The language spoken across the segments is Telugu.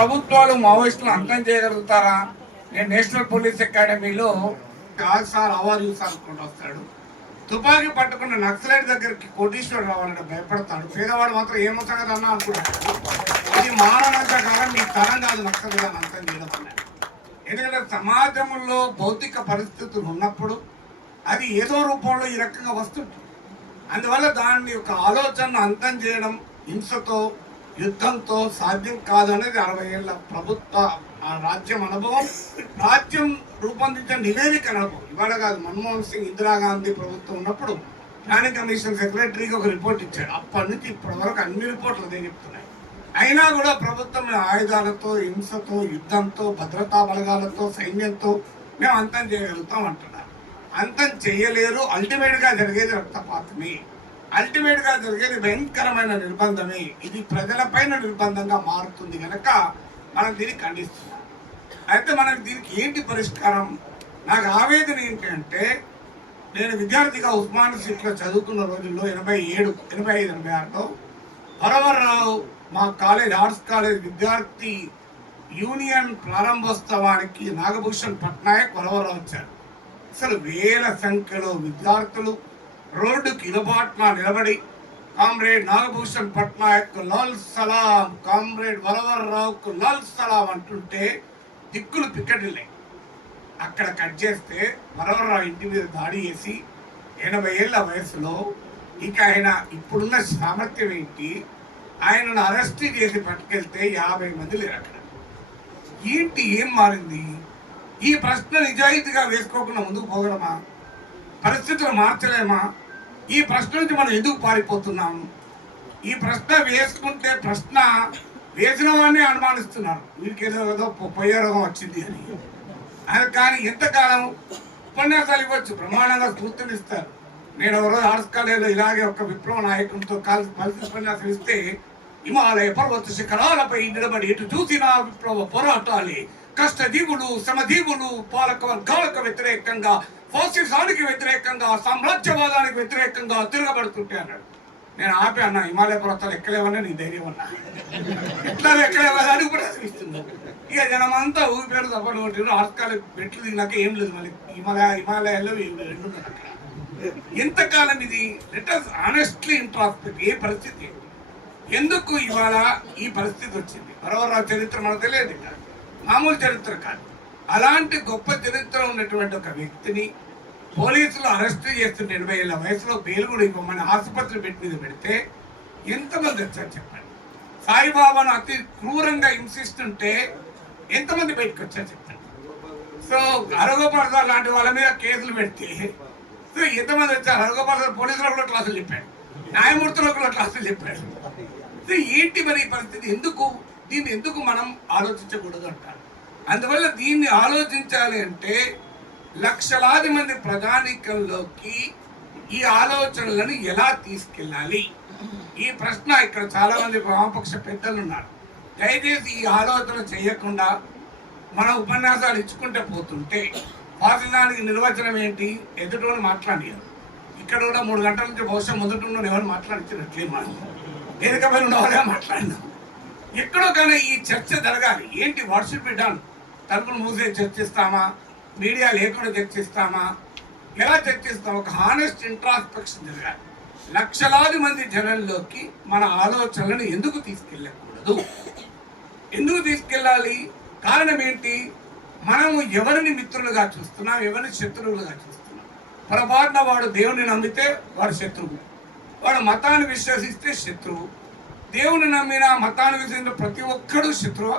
ప్రభుత్వాలు మావోయిస్టులు అంతం చేయగలుగుతారా? నేను నేషనల్ పోలీస్ అకాడమీలో కాదు సార్ అవార్డు చూసానుకుంటూ వస్తాడు. తుపాకీ పట్టుకున్న నక్సలైట్ దగ్గరికి కోటీశ్వరుడు రావాలంటే భయపడతాడు. పేదవాడు మాత్రం ఏమో సంగతి అన్నా అనుకుంటాడు. ఇది మానవంతకాలం మీ తరం కాదు నక్సలైట్ అంతం చేయడం అన్నాడు. ఎందుకంటే సమాజంలో భౌతిక పరిస్థితులు ఉన్నప్పుడు అది ఏదో రూపంలో ఈ రకంగా వస్తుంటుంది. అందువల్ల దాన్ని ఒక ఆలోచనను అంతం చేయడం హింసతో యుద్ధంతో సాధ్యం కాదు అనేది 60 ఏళ్ళ ప్రభుత్వ రాజ్యం అనుభవం, రాజ్యం రూపొందించిన నివేదిక అనుభవం. ఇవాళ కాదు, మన్మోహన్ సింగ్ ఇందిరాగాంధీ ప్రభుత్వం ఉన్నప్పుడు ప్లానింగ్ కమిషన్ సెక్రటరీకి ఒక రిపోర్ట్ ఇచ్చాడు. అప్పటి నుంచి ఇప్పటి వరకు అన్ని రిపోర్ట్లు అదే చెప్తున్నాయి. అయినా కూడా ప్రభుత్వం ఆయుధాలతో హింసతో యుద్ధంతో భద్రతా బలగాలతో సైన్యంతో మేము అంతం చేయగలుగుతాం అంటున్నారు. అంతం చేయలేరు. అల్టిమేట్గా జరిగేది రక్తపాతమే, అల్టిమేట్గా జరిగేది భయంకరమైన నిర్బంధమే. ఇది ప్రజలపైన నిర్బంధంగా మారుతుంది కనుక మనం దీన్ని ఖండిస్తున్నాం. అయితే మనకి దీనికి ఏంటి పరిష్కారం? నాకు ఆవేదన ఏంటంటే, నేను విద్యార్థిగా ఉస్మాన్ సీట్లో చదువుకున్న రోజుల్లో 87, 85, 86లో వరవర్రావు మా కాలేజ్ ఆర్ట్స్ కాలేజ్ విద్యార్థి యూనియన్ ప్రారంభోత్సవానికి నాగభూషణ్ పట్నాయక్ వరవర్రావు వచ్చారు. అసలు వేల సంఖ్యలో విద్యార్థులు రోడ్డుకి ఇరుబాట్ల నిలబడి కామ్రేడ్ నాగభూషణ్ పట్నాయక్ లాల్ సలాం, కామ్రేడ్ వరవర్రావుకు లాల్ సలాం అంటుంటే దిక్కులు పిక్కటిల్లాయి. అక్కడ కట్ చేస్తే వరవర్రావు ఇంటి మీద దాడి చేసి 80 ఏళ్ల వయసులో ఇక ఆయన ఇప్పుడున్న సామర్థ్యం ఏంటి, ఆయనను అరెస్ట్ చేసి పట్టుకెళ్తే 50 మంది లేరు అక్కడ. ఏంటి, ఏం మారింది? ఈ ప్రశ్న నిజాయితీగా వేసుకోకుండా ముందుకు పోగలమా? పరిస్థితులు మార్చలేమా? ఈ ప్రశ్న నుంచి మనం ఎందుకు పారిపోతున్నాము? ఈ ప్రశ్న వేసుకుంటే ప్రశ్న వేసిన వాడిని అనుమానిస్తున్నారు, వీరికి ఏదో పొయ్యే రోగం వచ్చింది అని. అది కానీ ఎంతకాలం ఉపన్యాసాలు ఇవ్వచ్చు, బ్రహ్మాండంగా స్ఫూర్తినిస్తారు. నేను ఒక రోజు ఆర్ట్స్ కాలేజీలో ఇలాగే ఒక విప్లవ నాయకుడితో కలిసి ఉపన్యాసం ఇస్తే, హిమాలయ పర్వత శిఖరాలపై నిలబడి ఎటు చూసిన విప్లవ పోరాటాలి, కష్టజీవులు శ్రమజీవులు పాలక వర్గాలకు వ్యతిరేకంగా, ఫాసిజానికి వ్యతిరేకంగా, సామ్రాజ్యవాదానికి వ్యతిరేకంగా తిరగబడుతుంటే అన్నాడు. నేను ఆపి అన్నా, హిమాలయ పర్వతాలు ఎక్కలేవన్నా నీ ధైర్యం అన్నా, ఎట్లా ఎక్కలేవని కూడా ఇస్తున్నాను. ఇక జనమంతా ఊపిరి తప్పని కొట్టిన ఆర్ట్స్ కాలేజ్ మెట్లు దిగినాక ఏం లేదు, మళ్ళీ హిమాలయాల్లో రెండున్నారు అక్కడ. ఎంతకాలం ఇది? Let us honestly introspect. ఏ పరిస్థితి, ఎందుకు ఇవాళ ఈ పరిస్థితి వచ్చింది? వరవరావు చరిత్ర మనకు తెలియదు, మామూలు చరిత్ర కాదు. అలాంటి గొప్ప చరిత్ర ఉన్నటువంటి ఒక వ్యక్తిని పోలీసులు అరెస్ట్ చేస్తుంటే 80 ఏళ్ల వయసులో బెయిల్ కూడా ఇవ్వమని ఆసుపత్రి బెడ్ మీద పెడితే ఎంతమంది వచ్చారు చెప్పండి? సాయిబాబాను అతి క్రూరంగా హింసిస్తుంటే ఎంతమంది బయటకు వచ్చారు చెప్పండి? సో అరగోపాల లాంటి వాళ్ళ మీద కేసులు పెడితే సో ఎంతమంది వచ్చారు? అరగోపాల పోలీసులకు కూడా క్లాసులు చెప్పాడు, న్యాయమూర్తులకు కూడా క్లాసులు చెప్పాడు. సో ఏంటి మరి ఈ పరిస్థితి? ఎందుకు దీన్ని ఎందుకు మనం ఆలోచించకూడదు అంటారు. అందువల్ల దీన్ని ఆలోచించాలి అంటే లక్షలాది మంది ప్రజానీకంలోకి ఈ ఆలోచనలను ఎలా తీసుకెళ్ళాలి? ఈ ప్రశ్న ఇక్కడ చాలా మంది వామపక్ష పెద్దలు ఉన్నారు. దయచేసి ఈ ఆలోచన చేయకుండా మన ఉపన్యాసాలు ఇచ్చుకుంటే పోతుంటే, ఫాసిజానికి నిర్వచనం ఏంటి? ఎదుటోని మాట్లాడారు. ఇక్కడ కూడా 3 గంటల నుంచి బహుశా మొదటి ఎవరు మాట్లాడించినట్లేదు, మనం వేదికపై ఉన్న వాళ్ళే మాట్లాడినాం. ఎక్కడో కానీ ఈ చర్చ జరగాలి. ఏంటి, వాట్ షుడ్ బి డన్? తలుపులు మూసే చర్చిస్తామా? మీడియా లేకుండా చర్చిస్తామా? ఎలా చర్చిస్తాం? ఒక హానెస్ట్ ఇంట్రాస్పెక్షన్ జరగాలి. లక్షలాది మంది జనంలోకి మన ఆలోచనలను ఎందుకు తీసుకెళ్ళకూడదు? ఎందుకు తీసుకెళ్ళాలి? కారణం ఏంటి? మనము ఎవరిని మిత్రులుగా చూస్తున్నాం, ఎవరిని శత్రువులుగా చూస్తున్నాం. పొరపాటున వాడు దేవుని నమ్మితే వాడు శత్రువు, వాడు మతాన్ని విశ్వసిస్తే శత్రువు. దేవుని నమ్మిన మతాన్ని విశ్వసించిన ప్రతి ఒక్కడు శత్రువు.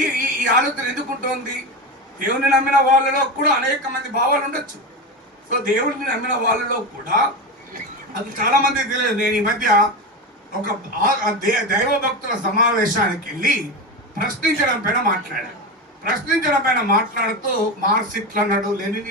ఈ ఆలోచన ఎందుకు ఉంటుంది? దేవుని నమ్మిన వాళ్ళలో కూడా అనేక మంది భావాలు ఉండొచ్చు. సో దేవుడిని నమ్మిన వాళ్ళలో కూడా అది చాలా మంది తెలియదు. నేను ఈ మధ్య ఒక దైవ భక్తుల సమావేశానికి వెళ్ళి ప్రశ్నించడం పైన మాట్లాడుతూ మార్క్సిస్టులు అన్నాడు, లెనిన్